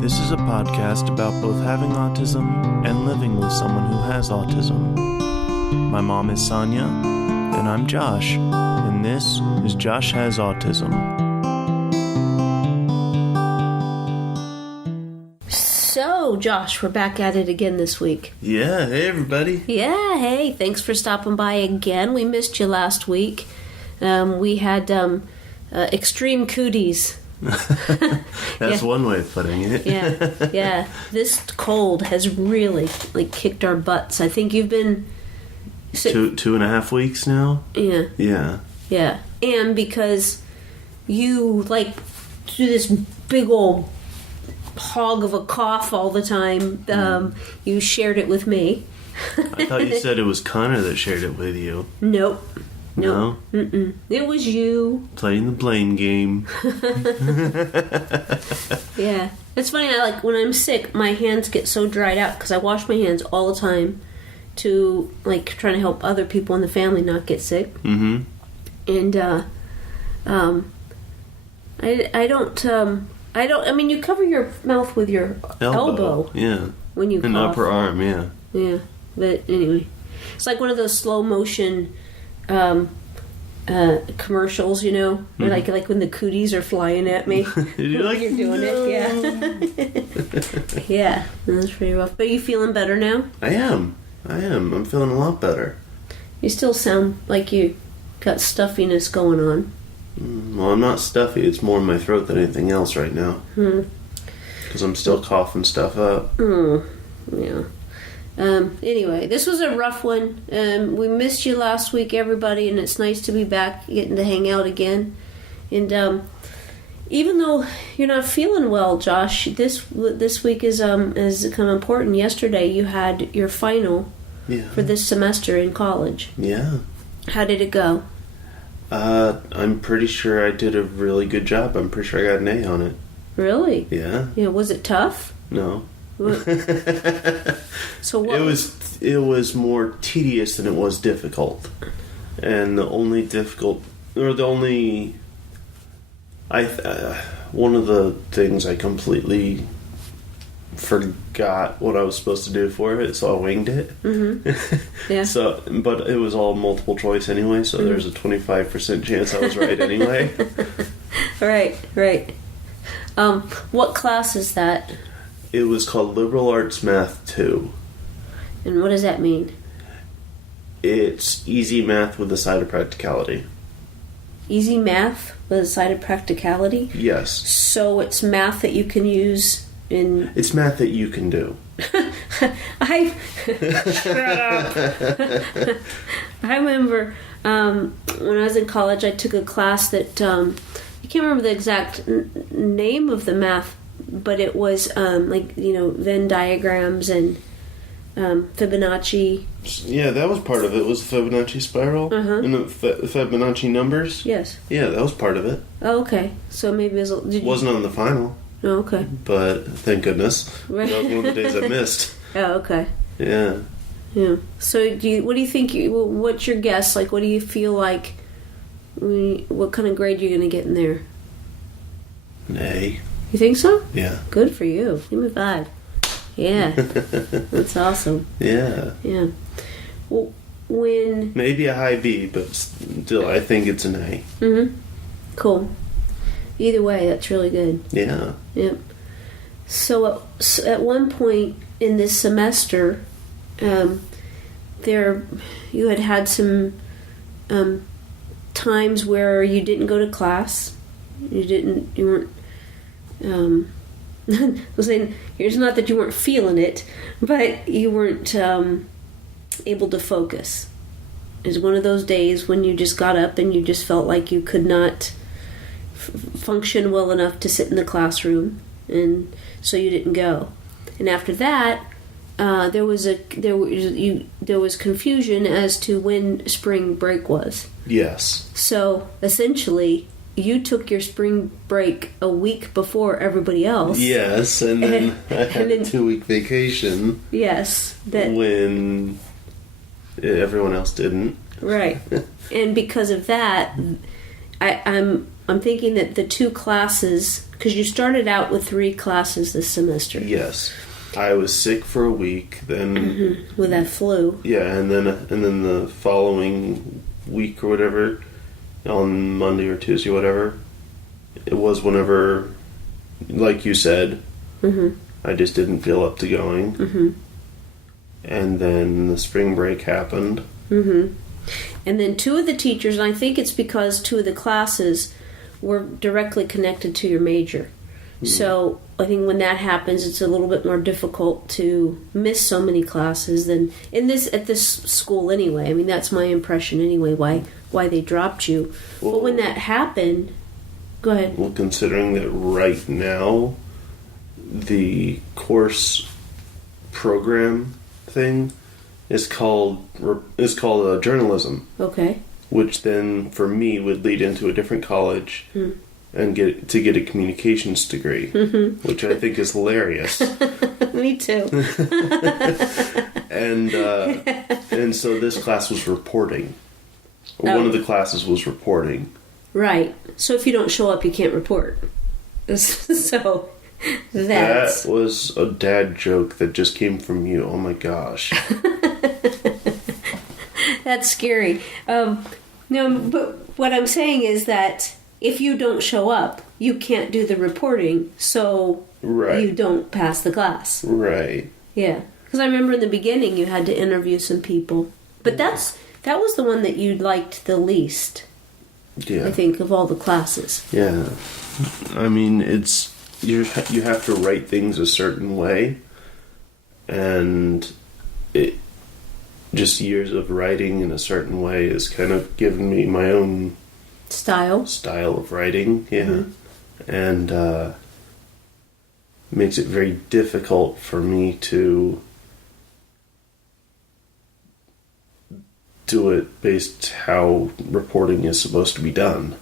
This is a podcast about both having autism and living with someone who has autism. My mom is Sonya, and I'm Josh, and this is Josh Has Autism. So, Josh, we're back at it again this week. Yeah, hey everybody. Yeah, hey, thanks for stopping by again. We missed you last week. We had extreme cooties. That's one way of putting it. Yeah. This cold has really kicked our butts. I think you've been sick. 2.5 weeks now. Yeah. And because you do this big old hog of a cough all the time, you shared it with me. I thought you said it was Connor that shared it with you. Nope. No? Mm-mm. It was you. Playing the blame game. Yeah. It's funny, when I'm sick, my hands get so dried out because I wash my hands all the time to, trying to help other people in the family not get sick. Mm-hmm. And, I mean, you cover your mouth with your elbow. Yeah. When you cough. An upper arm, yeah. Yeah. But anyway. It's like one of those slow motion commercials, mm-hmm. like when the cooties are flying at me. You're doing it, yeah. Yeah, that's pretty rough. But are you feeling better now? I am. I'm feeling a lot better. You still sound like you got stuffiness going on. Well, I'm not stuffy. It's more in my throat than anything else right now. Because I'm still coughing stuff up. Yeah. Anyway, this was a rough one. We missed you last week, everybody, and it's nice to be back, getting to hang out again. And even though you're not feeling well, Josh, this week is kind of important. Yesterday, you had your final for this semester in college. Yeah. How did it go? I'm pretty sure I did a really good job. I'm pretty sure I got an A on it. Really? Yeah. Yeah. Was it tough? No. So what? It was more tedious than it was difficult, and one of the things I completely forgot what I was supposed to do for it, so I winged it. Mm-hmm. Yeah. But it was all multiple choice anyway, so there's a 25% chance I was right anyway. Right. What class is that? It was called Liberal Arts Math 2. And what does that mean? It's easy math with a side of practicality. Easy math with a side of practicality? Yes. So it's math that you can use in... It's math that you can do. Shut up. I remember when I was in college, I took a class that... I can't remember the exact name of the math, but it was Venn diagrams and Fibonacci. Yeah, that was part of it. Was the Fibonacci spiral and the Fibonacci numbers? Yes. Yeah, that was part of it. Oh, okay. So maybe it was. Wasn't on the final. Oh, okay. But thank goodness. Right. That was one of the days I missed. Oh, okay. Yeah. Yeah. So what do you think? What's your guess? What do you feel like? What kind of grade you're going to get in there? An A. You think so? Yeah. Good for you. Give me 5. Yeah. That's awesome. Yeah. Yeah. Well, maybe a high B, but still, I think it's an A. Mm-hmm. Cool. Either way, that's really good. Yeah. Yep. So at one point in this semester, you had some times where you didn't go to class. You weren't. I was saying, it's not that you weren't feeling it, but you weren't able to focus. It was one of those days when you just got up and you just felt like you could not function well enough to sit in the classroom, and so you didn't go. And after that, there was confusion as to when spring break was. Yes. So essentially, you took your spring break a week before everybody else. Yes, and then I had a 2-week vacation. Yes. When everyone else didn't. Right. And because of that, I'm thinking that the 2 classes, because you started out with 3 classes this semester. Yes. I was sick for a week, then with that flu. Yeah, and then the following week or whatever, on Monday or Tuesday, whatever, it was whenever, like you said, I just didn't feel up to going. And then the spring break happened. And then 2 of the teachers, and I think it's because 2 of the classes were directly connected to your major. So I think when that happens, it's a little bit more difficult to miss so many classes than at this school anyway. I mean, that's my impression anyway, why they dropped you. Well, but when that happened, go ahead. Well, considering that right now, the course program thing is called journalism. Okay. Which then, for me, would lead into a different college and get a communications degree, which I think is hilarious. Me too. And so this class was reporting. One of the classes was reporting. Right. So if you don't show up, you can't report. So that was a dad joke that just came from you. Oh my gosh. That's scary. No, but what I'm saying is that if you don't show up, you can't do the reporting, so you don't pass the class. Right. Yeah. Because I remember in the beginning you had to interview some people. But that was the one that you liked the least, I think, of all the classes. Yeah. I mean, it's you have to write things a certain way, and just years of writing in a certain way has kind of given me my own style of writing, and makes it very difficult for me to do it based how reporting is supposed to be done.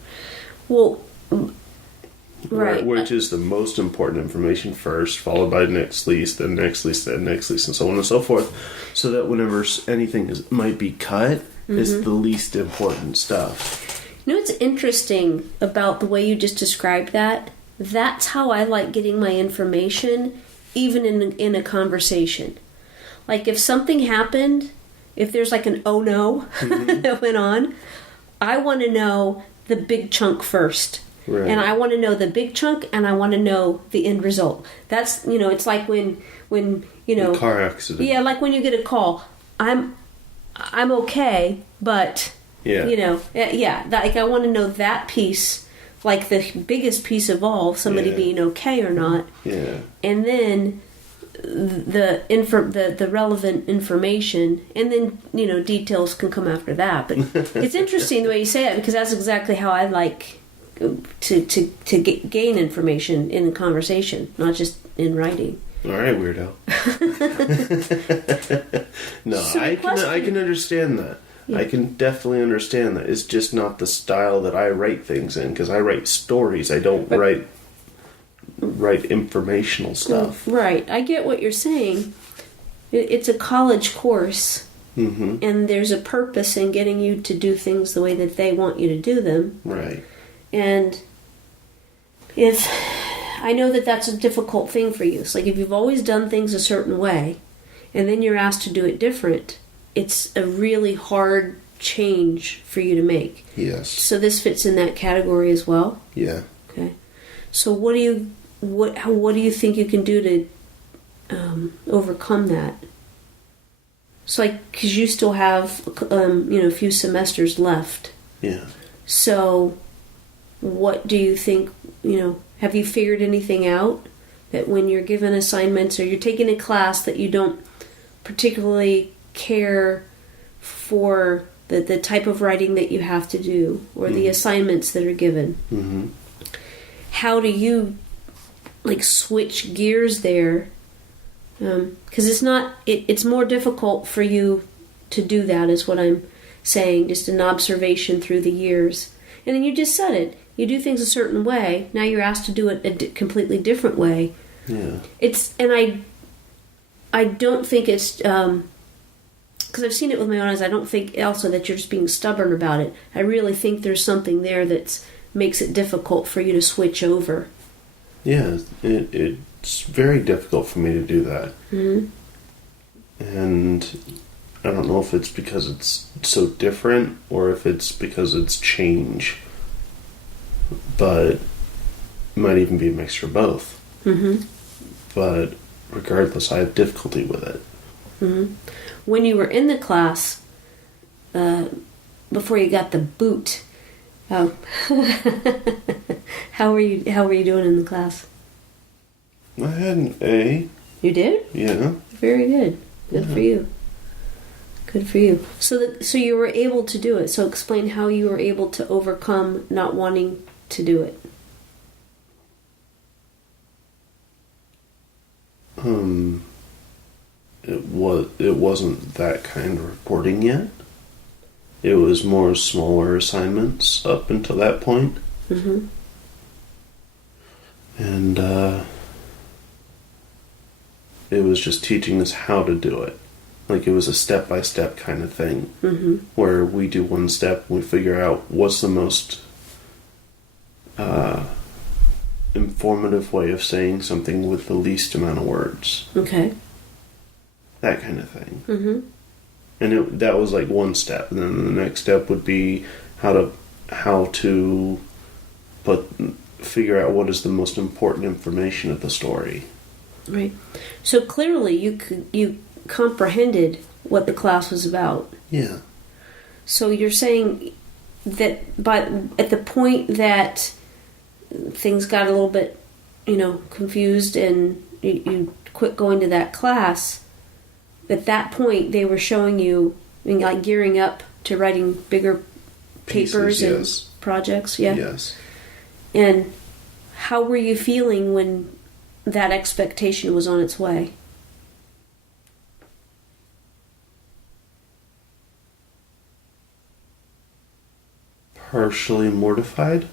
Well, right. Which is the most important information first, followed by next least, then next least, then next least, and so on and so forth. So that whenever anything might be cut, it's the least important stuff. You know what's interesting about the way you just described that? That's how I like getting my information, even in a conversation. Like if something happened, if there's like an oh no that went on, I want to know the big chunk first. Right. And I want to know the big chunk, and I want to know the end result. That's, it's like when a car accident. Yeah, like when you get a call. I'm okay, but like I want to know that piece, like the biggest piece of all, somebody being okay or not. Yeah. And then the relevant information, and then details can come after that. But it's interesting the way you say it, because that's exactly how I like to gain information in a conversation, not just in writing. All right, weirdo. No, so I can understand that. Yeah. I can definitely understand that. It's just not the style that I write things in, because I write stories. I don't write informational stuff. Right. I get what you're saying. It's a college course, and there's a purpose in getting you to do things the way that they want you to do them. Right. And if I know that that's a difficult thing for you. It's like if you've always done things a certain way, and then you're asked to do it different, it's a really hard change for you to make. Yes. So this fits in that category as well? Yeah. Okay. So what do you think you can do to overcome that? It's like, because you still have a few semesters left. Yeah. So what do you think, have you figured anything out that when you're given assignments or you're taking a class that you don't particularly care for the type of writing that you have to do or the assignments that are given, how do you switch gears there? Because it's more difficult for you to do that, is what I'm saying, just an observation through the years. And then you just said it. You do things a certain way. Now you're asked to do it a completely different way. Yeah. I don't think it's, because because I've seen it with my own eyes. I don't think also that you're just being stubborn about it. I really think there's something there that makes it difficult for you to switch over. Yeah, it's very difficult for me to do that. Mm-hmm. And I don't know if it's because it's so different or if it's because it's change. But it might even be a mixture of both. Mm-hmm. But regardless, I have difficulty with it. Mm-hmm. When you were in the class, before you got the boot, how were you doing in the class? I had an A. You did? Yeah. Very good. Good for you. Good for you. So you were able to do it. So explain how you were able to overcome not wanting to do it. It wasn't that kind of reporting yet. It was more smaller assignments up until that point. Mm-hmm. And it was just teaching us how to do it. Like, it was a step-by-step kind of thing. Mm-hmm. Where we do one step and we figure out what's the most informative way of saying something with the least amount of words. Okay. That kind of thing. Mm-hmm. And that was like one step. And then the next step would be how to figure out what is the most important information of the story. Right. So clearly you comprehended what the class was about. Yeah. So you're saying that at the point that things got a little bit, confused and you quit going to that class, at that point they were showing you, like, gearing up to writing bigger papers and projects. Yeah. Yes. And how were you feeling when that expectation was on its way? Partially mortified.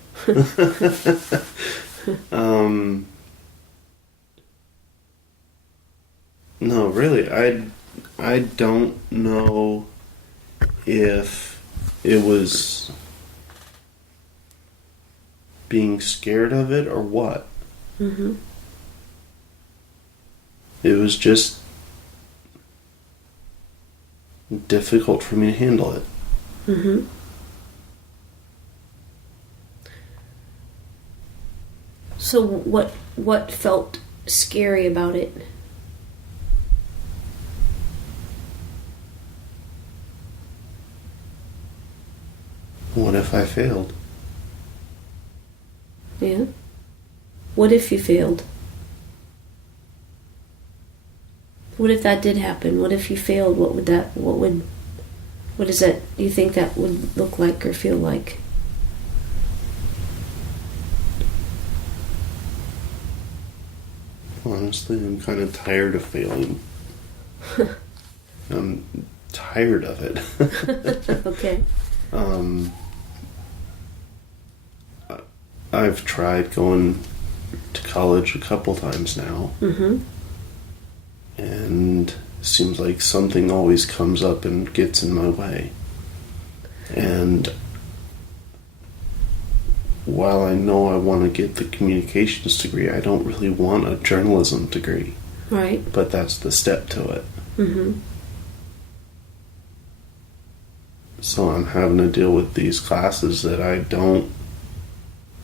No, really, I don't know if it was being scared of it or what. Mm-hmm. It was just difficult for me to handle it. Mm-hmm. So what felt scary about it? What if I failed? Yeah. What if you failed? What if that did happen? What if you failed? What is that you think that would look like or feel like? Honestly, I'm kind of tired of failing. I'm tired of it. Okay. I've tried going to college a couple times now. Mm-hmm. And it seems like something always comes up and gets in my way. And while I know I want to get the communications degree, I don't really want a journalism degree. Right. But that's the step to it. Mm-hmm. So I'm having to deal with these classes that I don't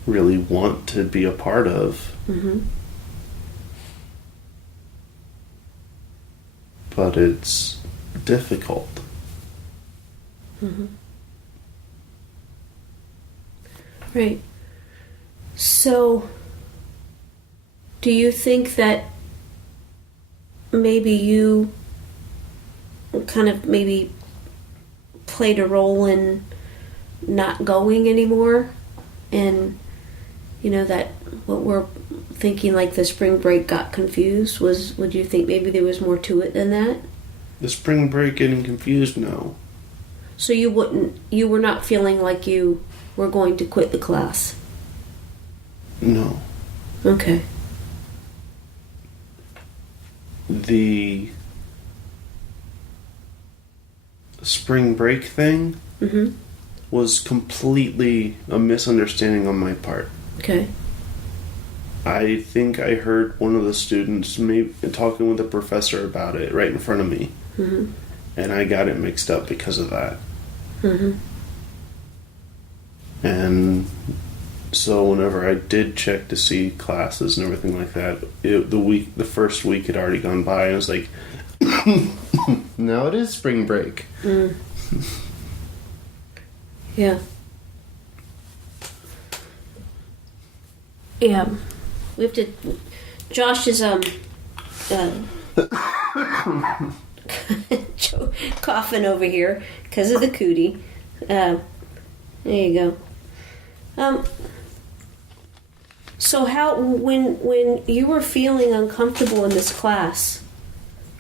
really want to be a part of. Mm-hmm. But it's difficult. Mm-hmm. Right. So, do you think that maybe you kind of maybe played a role in not going anymore? And, that what we're thinking, like the spring break got confused, would you think maybe there was more to it than that? The spring break getting confused? No. So you were not feeling like you were going to quit the class? No. Okay. spring break thing was completely a misunderstanding on my part. Okay. I think I heard one of the students maybe talking with the professor about it right in front of me. And I got it mixed up because of that. And so whenever I did check to see classes and everything like that, the first week had already gone by, and I was like, now it is spring break. Yeah. Yeah. We have to... Josh is, coughing over here because of the cootie. There you go. So how, when you were feeling uncomfortable in this class,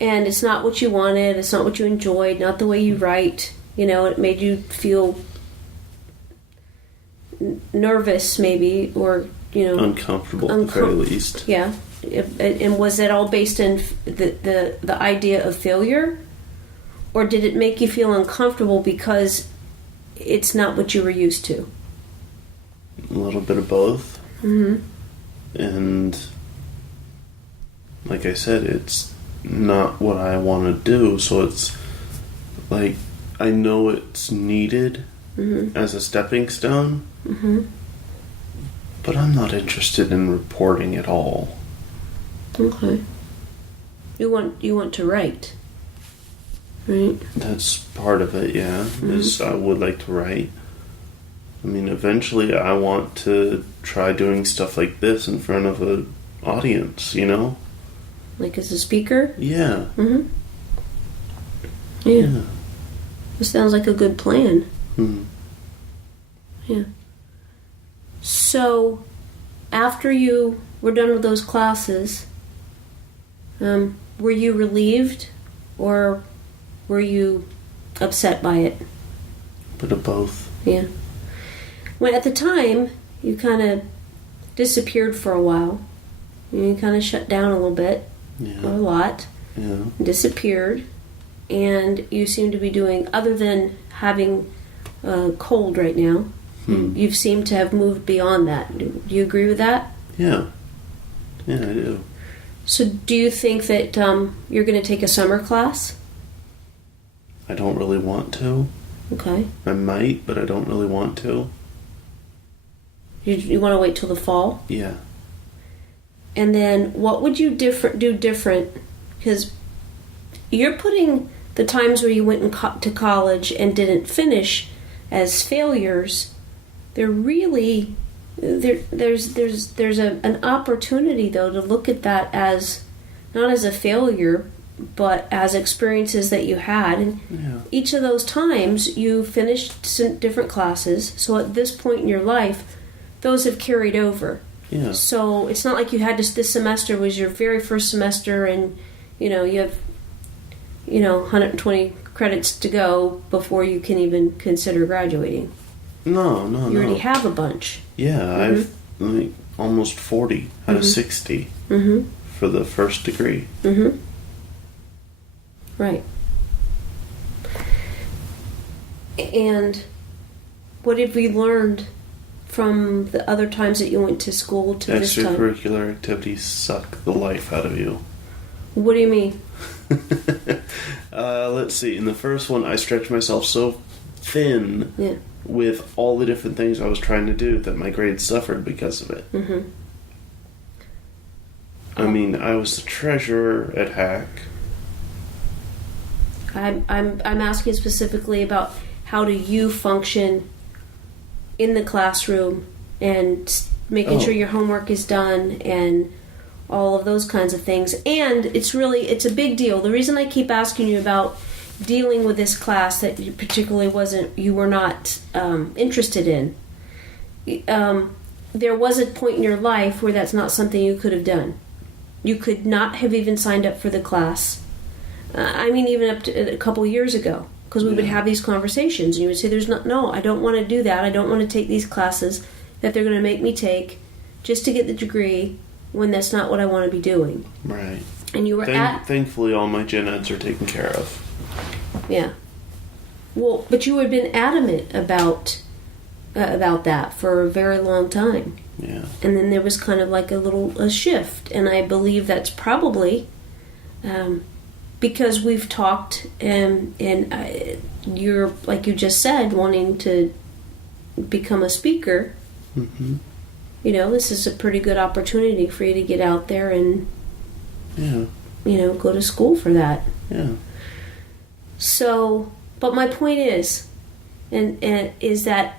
and it's not what you wanted, it's not what you enjoyed, not the way you write, it made you feel nervous maybe, or, uncomfortable at the very least. Yeah. And was that all based in the idea of failure? Or did it make you feel uncomfortable because it's not what you were used to? A little bit of both. And like I said, it's not what I want to do, so it's like I know it's needed as a stepping stone, but I'm not interested in reporting at all. Okay. You want to write, right? That's part of it, yeah. Is I would like to write. I mean, eventually I want to try doing stuff like this in front of an audience, Like as a speaker? Yeah. Yeah. This sounds like a good plan. Yeah. So, after you were done with those classes, were you relieved or were you upset by it? Bit of both. Yeah. Well, at the time, you kind of disappeared for a while. You kind of shut down a little bit, Yeah. or a lot, Yeah. disappeared, and you seem to be doing, other than having a cold right now, you've seemed to have moved beyond that. Do you agree with that? Yeah. Yeah, I do. So do you think that you're going to take a summer class? I don't really want to. Okay. I might, but I don't really want to. You want to wait till the fall? Yeah. And then what would you do different? Because you're putting the times where you went to college and didn't finish as failures. They're really... There's an opportunity, though, to look at that as not as a failure, but as experiences that you had. And each of those times you finished some different classes. So at this point in your life, those have carried over. Yeah. So it's not like you had this semester was your very first semester, and you have 120 credits to go before you can even consider graduating. No. You already have a bunch. Yeah, I've like almost 40 out of 60 for the first degree. Right. And what have we learned from the other times that you went to school to this time? Extracurricular activities suck the life out of you. What do you mean? Let's see. In the first one, I stretched myself so thin with all the different things I was trying to do that my grades suffered because of it. I mean, I was the treasurer at HAC. I'm asking specifically about how do you function in the classroom and making sure your homework is done and all of those kinds of things. And it's a big deal. The reason I keep asking you about dealing with this class that you you were not interested in, there was a point in your life where that's not something you could have done. You could not have even signed up for the class. I mean, even up to a couple years ago, because we would have these conversations, and you would say, no, I don't want to do that. I don't want to take these classes that they're going to make me take just to get the degree when that's not what I want to be doing. Right. And you were Thankfully, all my gen eds are taken care of. Yeah. Well, but you had been adamant about that for a very long time. Yeah. And then there was kind of like a shift, and I believe that's probably because we've talked, and you're, like you just said, wanting to become a speaker. Mm-hmm. You know, this is a pretty good opportunity for you to get out there and, yeah, you know, go to school for that. Yeah. So, but my point is, and is that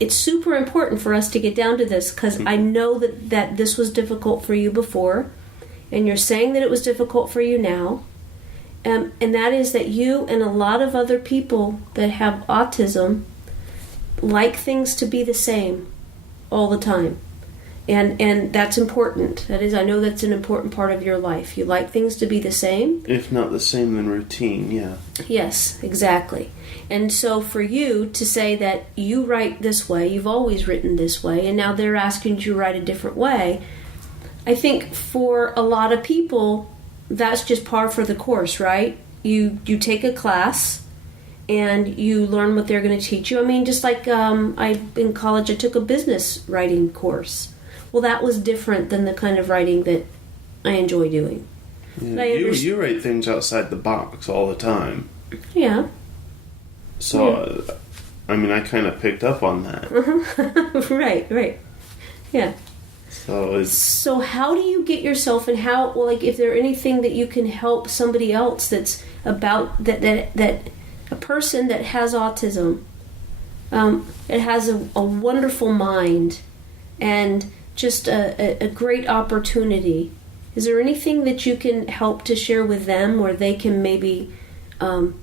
it's super important for us to get down to this, because I know that this was difficult for you before, and you're saying that it was difficult for you now, and that is that you and a lot of other people that have autism like things to be the same all the time. And that's important. That is, I know that's an important part of your life. You like things to be the same. If not the same, then routine, yeah. Yes, exactly. And so for you to say that you write this way, you've always written this way, and now they're asking you to write a different way, I think for a lot of people, that's just par for the course, right? You take a class, and you learn what they're going to teach you. I mean, just like in college, I took a business writing course. Well, that was different than the kind of writing that I enjoy doing. Yeah, you write things outside the box all the time. Yeah. So, yeah. I mean, I kind of picked up on that. Right. Yeah. So how do you get yourself, and how, well, like, if there anything that you can help somebody else that's about that a person that has autism, it has a wonderful mind and just a great opportunity. Is there anything that you can help to share with them where they can maybe help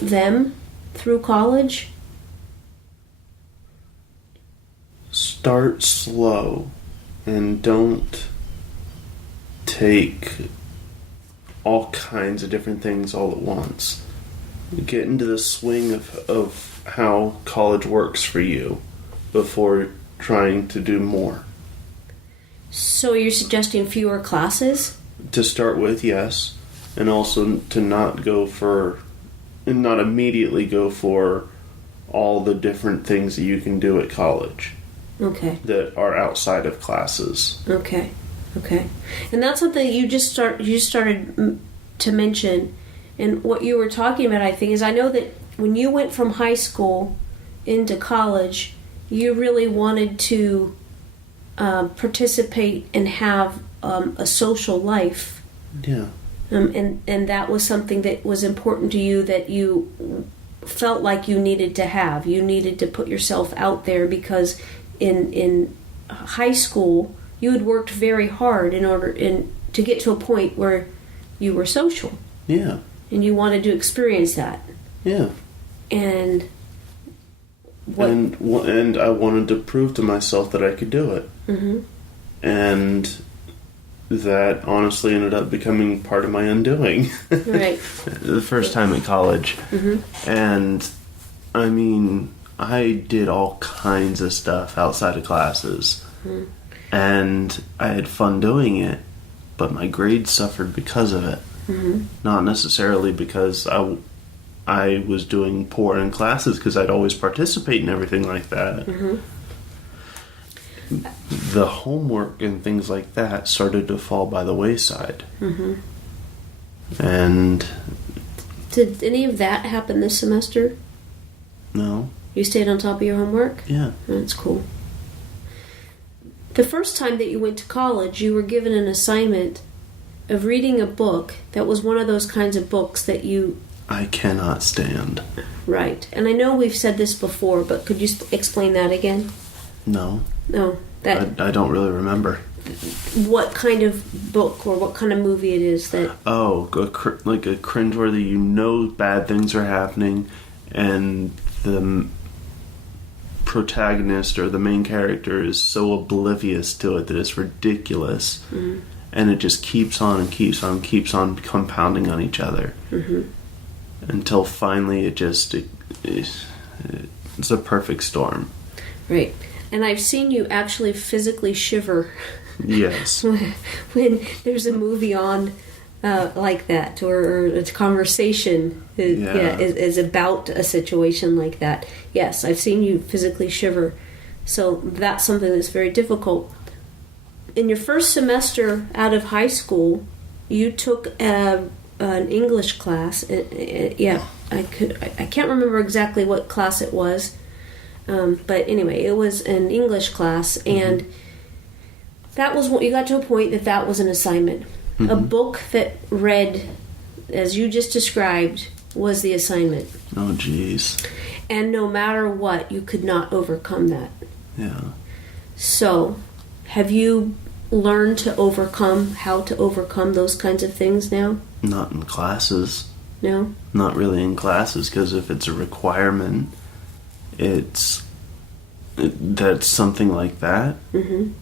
them through college? Start slow and don't take all kinds of different things all at once. Get into the swing of how college works for you before trying to do more. So you're suggesting fewer classes? To start with, yes. And also to not immediately go for all the different things that you can do at college. Okay. That are outside of classes. Okay. And that's something you started to mention. And what you were talking about, I think, is I know that when you went from high school into college, you really wanted to participate and have a social life. Yeah. And that was something that was important to you, that you felt like you needed to have. You needed to put yourself out there because in high school you had worked very hard in order to get to a point where you were social. Yeah. And you wanted to experience that. Yeah. And I wanted to prove to myself that I could do it. Mm-hmm. And that honestly ended up becoming part of my undoing. Right. The first time at college. Mm-hmm. And I mean, I did all kinds of stuff outside of classes. Mm-hmm. And I had fun doing it, but my grades suffered because of it. Mm-hmm. Not necessarily because I was doing poor in classes, because I'd always participate in everything like that. Mm-hmm. The homework and things like that started to fall by the wayside. Mm-hmm. And did any of that happen this semester? No. You stayed on top of your homework? Yeah. That's cool. The first time that you went to college, you were given an assignment of reading a book that was one of those kinds of books that I cannot stand. Right. And I know we've said this before, but could you explain that again? No. No. I don't really remember. What kind of book or what kind of movie it is that... Oh, like a cringeworthy, bad things are happening, and the protagonist or the main character is so oblivious to it that it's ridiculous. Mm-hmm. And it just keeps on and keeps on compounding on each other. Mm-hmm. Until finally it's a perfect storm. Right. And I've seen you actually physically shiver. Yes. when there's a movie on like that, or a conversation is about a situation like that. Yes, I've seen you physically shiver. So that's something that's very difficult. In your first semester out of high school, you took an English class. I can't remember exactly what class it was, but anyway, it was an English class, and that was what you got to a point that was an assignment. Mm-hmm. A book that read, as you just described, was the assignment. Oh, jeez. And no matter what, you could not overcome that. Yeah. So, have you learned how to overcome those kinds of things now? Not in classes. No? Not really in classes, because if it's a requirement, that's something like that. Mm-hmm.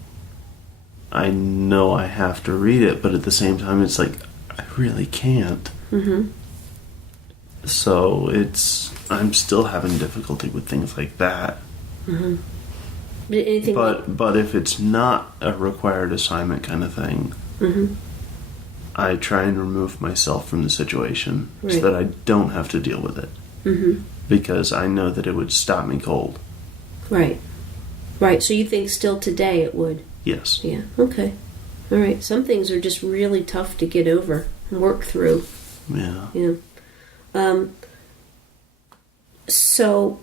I know I have to read it, but at the same time, it's like, I really can't. Mm-hmm. So I'm still having difficulty with things like that. Mm-hmm. But if it's not a required assignment kind of thing, mm-hmm. I try and remove myself from the situation so that I don't have to deal with it. Mm-hmm. Because I know that it would stop me cold. Right. Right. So you think still today it would? Yes. Yeah. Okay. All right. Some things are just really tough to get over and work through. Yeah. Yeah. So,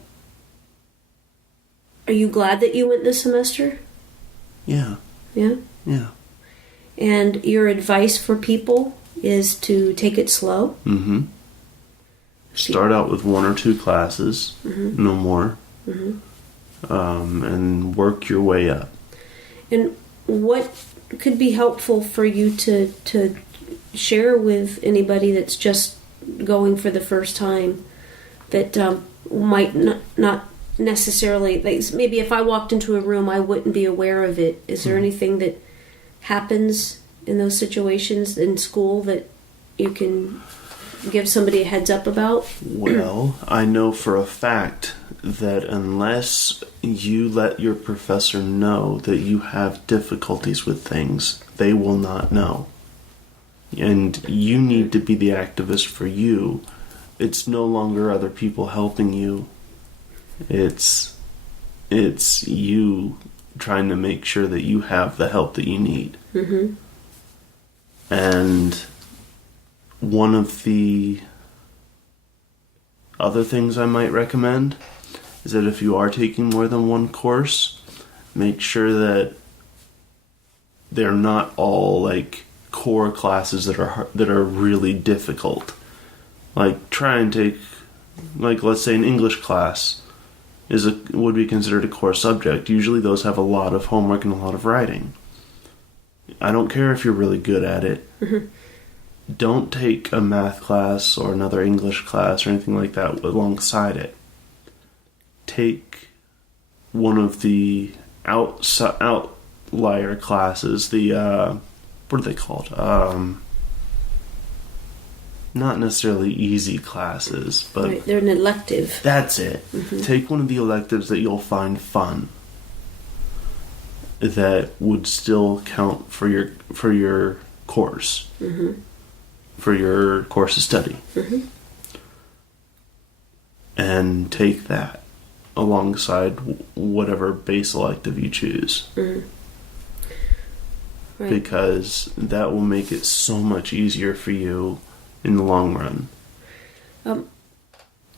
are you glad that you went this semester? Yeah. Yeah? Yeah. And your advice for people is to take it slow? Mm-hmm. Start out with 1 or 2 classes, mm-hmm. no more, mm-hmm. And work your way up. And what could be helpful for you to share with anybody that's just going for the first time that might not necessarily, maybe if I walked into a room I wouldn't be aware of it. Is there anything that happens in those situations in school that you can give somebody a heads up about? Well, I know for a fact that unless you let your professor know that you have difficulties with things, they will not know. And you need to be the activist for you. It's no longer other people helping you. It's you trying to make sure that you have the help that you need. Mm-hmm. And one of the other things I might recommend is that if you are taking more than one course, make sure that they're not all like core classes that are really difficult. Like try and take, like let's say an English class would be considered a core subject. Usually those have a lot of homework and a lot of writing. I don't care if you're really good at it. Mm-hmm. Don't take a math class or another English class or anything like that alongside it. Take one of the outlier classes, the what are they called? Not necessarily easy classes, but right, they're an elective. That's it. Mm-hmm. Take one of the electives that you'll find fun, that would still count for your course, mm-hmm. for your course of study, mm-hmm. and take that alongside whatever base elective you choose. Mm-hmm. Right. Because that will make it so much easier for you in the long run.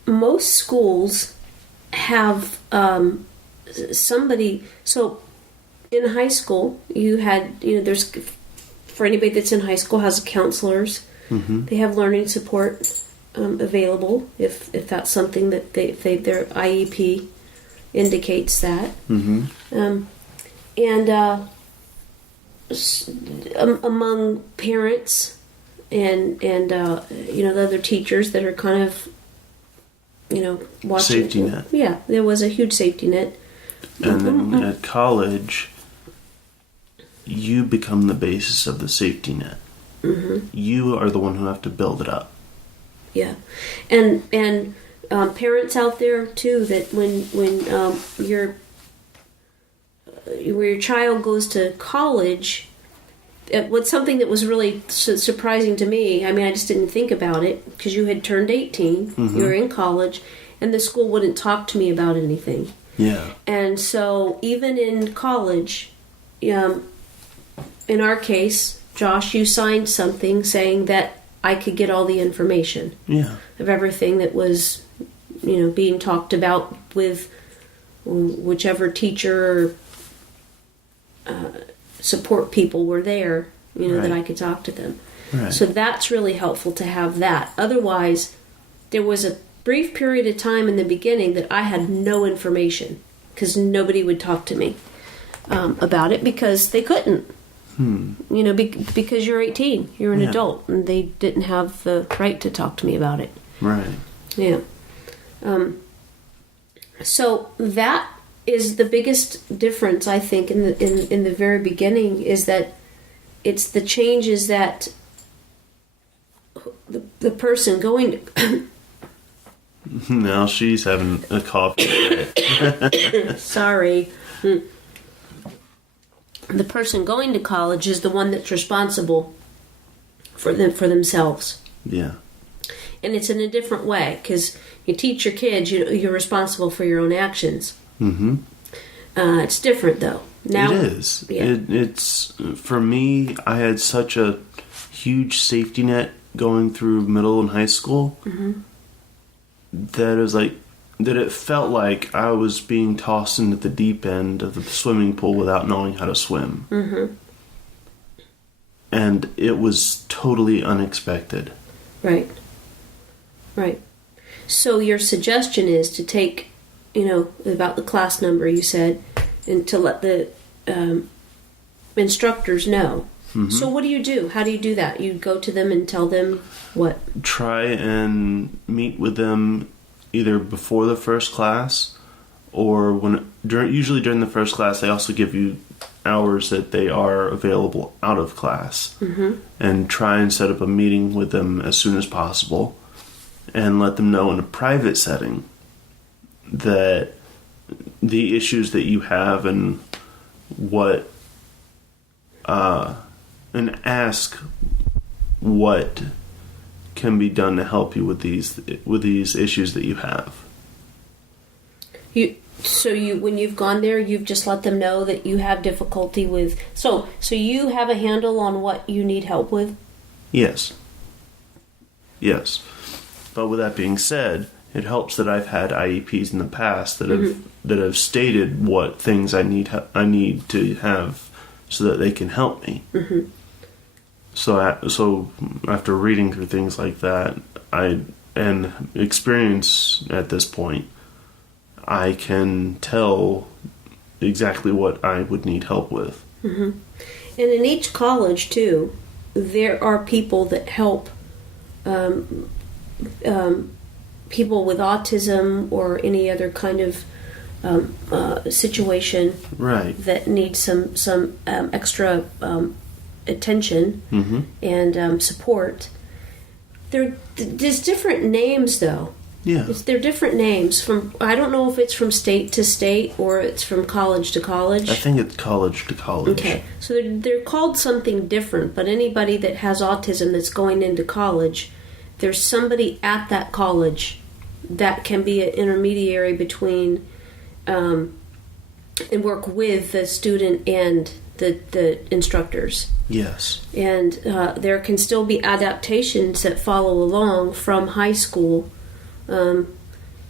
Most schools have somebody. So in high school, there's, for anybody that's in high school, has counselors. Mm-hmm. They have learning support available if that's something that their IEP indicates that. Mm-hmm. Among parents and the other teachers that are kind of watching. Safety net. Yeah, there was a huge safety net. And then at college, you become the basis of the safety net. Mm-hmm. You are the one who have to build it up. Yeah, and parents out there too, that when your child goes to college, what's something that was really surprising to me, I mean, I just didn't think about it, because you had turned 18, you were in college, and the school wouldn't talk to me about anything. Yeah. And so even in college, in our case, Josh, you signed something saying that I could get all the information of everything that was, being talked about with whichever teacher or support people were there, right. that I could talk to them. Right. So that's really helpful to have that. Otherwise, there was a brief period of time in the beginning that I had no information, because nobody would talk to me about it, because they couldn't. Because you're 18, you're an adult, and they didn't have the right to talk to me about it. Right. Yeah. So that is the biggest difference, I think, in the very beginning, is that it's the changes that the person going to Now she's having a coffee. sorry. The person going to college is the one that's responsible for themselves. Yeah. And it's in a different way, because you teach your kids, you're responsible for your own actions. Mm-hmm. It's different, though. Now, it is. Yeah. It's for me, I had such a huge safety net going through middle and high school that it felt like I was being tossed into the deep end of the swimming pool without knowing how to swim. Mm-hmm. And it was totally unexpected. Right. So your suggestion is to take, about the class number you said, and to let the instructors know. Mm-hmm. So what do you do? How do you do that? You go to them and tell them what? Try and meet with them either before the first class, or usually during the first class. They also give you hours that they are available out of class, and try and set up a meeting with them as soon as possible, and let them know in a private setting that the issues that you have and what and ask what can be done to help you with these issues that you have. When you've gone there, you've just let them know that you have difficulty with. So you have a handle on what you need help with? Yes. But with that being said, it helps that I've had IEPs in the past that have stated what things I need to have so that they can help me. Mm-hmm. So after reading through things like that, and experience at this point, I can tell exactly what I would need help with. Mm-hmm. And in each college, too, there are people that help people with autism or any other kind of situation that needs some extra attention and support. There's different names, though. Yeah. They're different names. I don't know if it's from state to state or it's from college to college. I think it's college to college. Okay. So they're called something different, but anybody that has autism that's going into college, there's somebody at that college that can be an intermediary between and work with the student and the instructors. Yes. And there can still be adaptations that follow along from high school.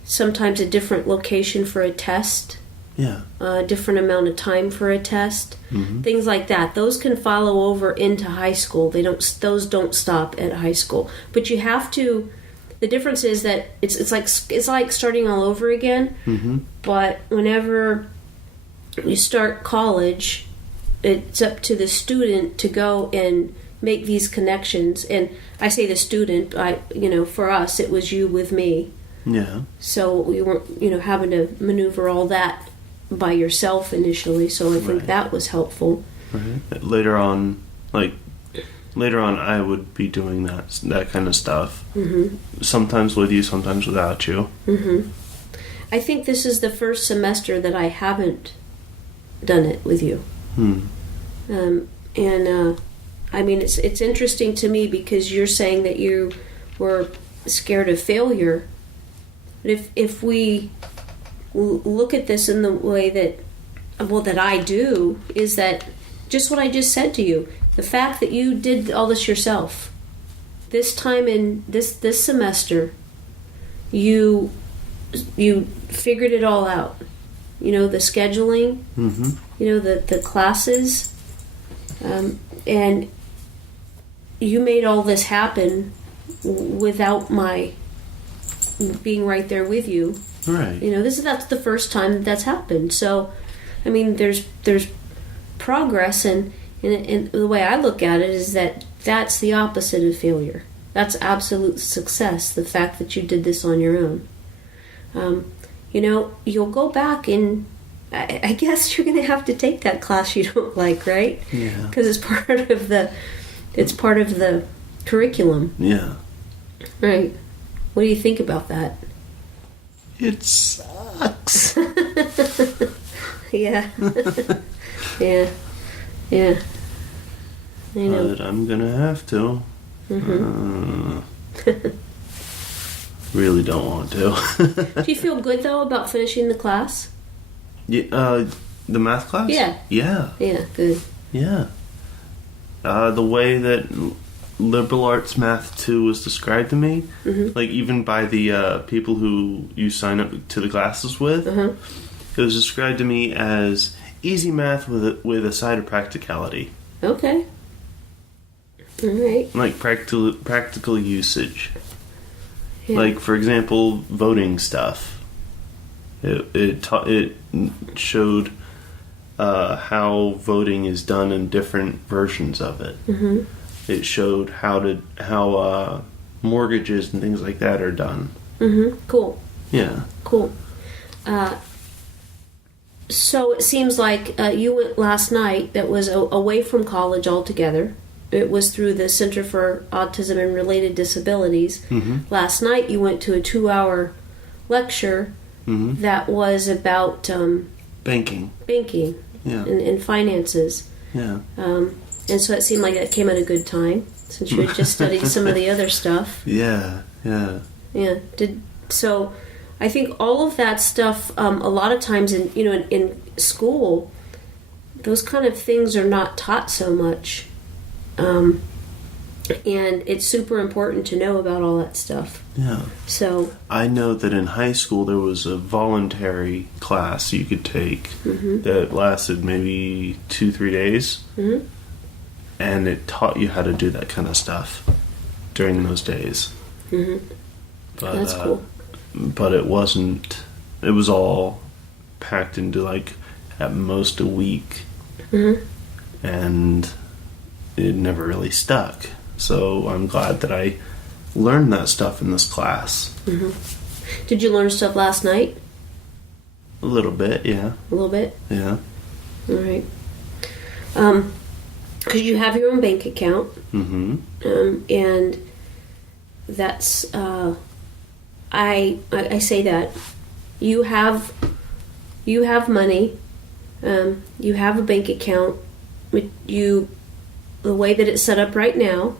Sometimes a different location for a test. Yeah. A different amount of time for a test. Mm-hmm. Things like that. Those can follow over into high school. Those don't stop at high school. But you have to. The difference is that it's like starting all over again. Mm-hmm. But whenever you start college, it's up to the student to go and make these connections. And I say the student, for us, it was you with me. Yeah. So we weren't, having to maneuver all that by yourself initially. So I think that was helpful. Right. Later on, I would be doing that kind of stuff. Mm-hmm. Sometimes with you, sometimes without you. Mm-hmm. I think this is the first semester that I haven't done it with you. I mean, it's interesting to me because you're saying that you were scared of failure. But if we look at this in the way that I do, is that just what I just said to you, the fact that you did all this yourself, this time in this semester, you figured it all out. You know, the scheduling, you know, the classes, and you made all this happen without my being right there with you. Right. You know, that's the first time that's happened. So, I mean, there's progress, and the way I look at it is that that's the opposite of failure. That's absolute success, the fact that you did this on your own. You know, you'll go back and I guess you're going to have to take that class you don't like, right? Yeah. Because it's part of the curriculum. Yeah. Right. What do you think about that? It sucks. Yeah. Yeah. Yeah. I know. But I'm gonna have to. Really don't want to. Do you feel good though about finishing the class? Yeah, the math class? Yeah. Yeah. Yeah, good. Yeah. The way that liberal arts math 2 was described to me, like even by the people who you sign up to the classes with, it was described to me as easy math with a side of practicality. Okay. All right. Like practical usage. Yeah. Like, for example, voting stuff. It showed how voting is done in different versions of it. Mm-hmm. It showed how mortgages and things like that are done. Mm-hmm. Cool. Yeah. Cool. So it seems like you went last night that was away from college altogether. It was through the Center for Autism and Related Disabilities. Mm-hmm. Last night you went to a 2-hour lecture that was about banking. Yeah. And finances. Yeah. And so it seemed like that came at a good time since you had just studied some of the other stuff. Yeah. Yeah. Yeah. So I think all of that stuff, a lot of times in school, those kind of things are not taught so much. And it's super important to know about all that stuff. Yeah. So I know that in high school there was a voluntary class you could take that lasted maybe 2-3 days. Mm-hmm. And it taught you how to do that kind of stuff during those days. Mm-hmm. But, that's cool. But it wasn't... It was all packed into, like, at most a week. Mm-hmm. And it never really stuck. So I'm glad that I learned that stuff in this class. Mm-hmm. Did you learn stuff last night? A little bit, yeah. A little bit? Yeah. All right. Because you have your own bank account. Mm-hmm. And that's... I say that. You have money. You have a bank account. The way that it's set up right now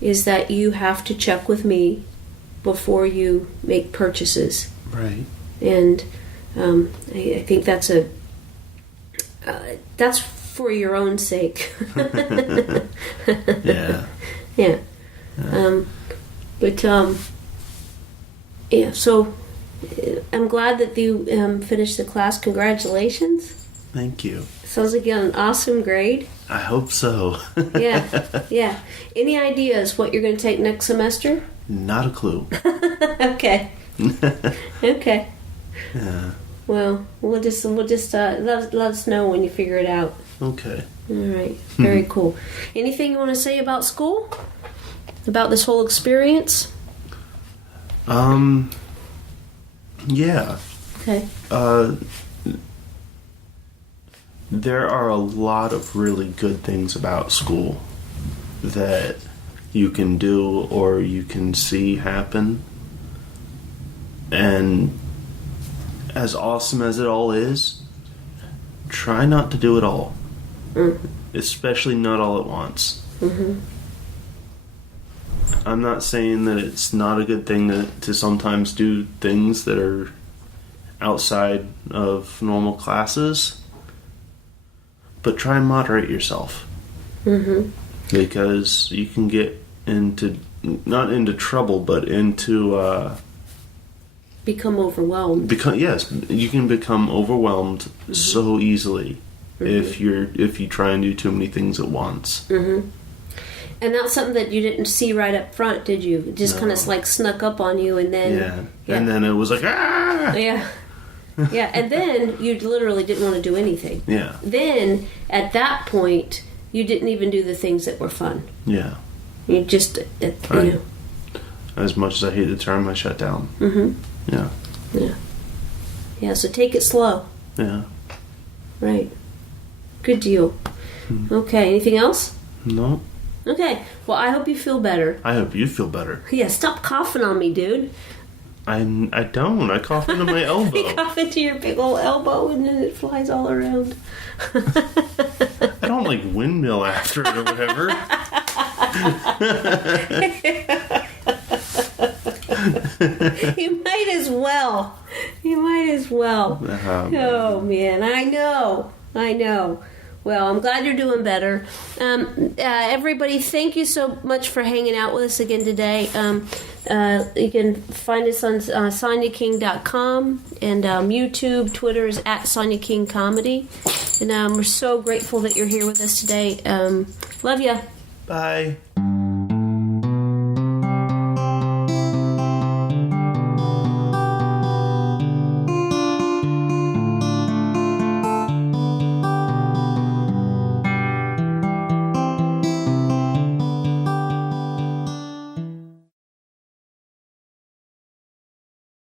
is that you have to check with me before you make purchases. Right. And I think that's that's for your own sake. Yeah. Yeah. Yeah. So I'm glad that you finished the class. Congratulations. Thank you. Sounds like you got an awesome grade. I hope so. Yeah. Any ideas what you're going to take next semester? Not a clue. Okay. Okay. Yeah. Well, we'll just let us know when you figure it out. Okay. All right. Very cool. Anything you want to say about school? About this whole experience? Yeah. Okay. There are a lot of really good things about school that you can do or you can see happen. And as awesome as it all is, try not to do it all. Especially not all at once. Mm-hmm. I'm not saying that it's not a good thing to sometimes do things that are outside of normal classes, but try and moderate yourself. Mm-hmm. Because you can get not into trouble, but into become overwhelmed. Yes, you can become overwhelmed so easily if you try and do too many things at once. Mm-hmm. And that's something that you didn't see right up front, did you? It just kind of like snuck up on you, and then and then it was like yeah, and then you literally didn't want to do anything. Yeah. Then at that point, you didn't even do the things that were fun. Yeah. You just As much as I hate the term, I shut down. Mm-hmm. Yeah. Yeah. Yeah. So take it slow. Yeah. Right. Good deal. Okay. Anything else? No. Okay. Well, I hope you feel better. I hope you feel better. Yeah. Stop coughing on me, dude. I don't. I cough into my elbow. You cough into your big old elbow, and then it flies all around. I don't like windmill after it or whatever. You might as well. You might as well. Oh, man. I know. Well, I'm glad you're doing better. Everybody, thank you so much for hanging out with us again today. You can find us on SonyaKing.com and YouTube. Twitter is at Sonya King Comedy. And we're so grateful that you're here with us today. Love ya. Bye.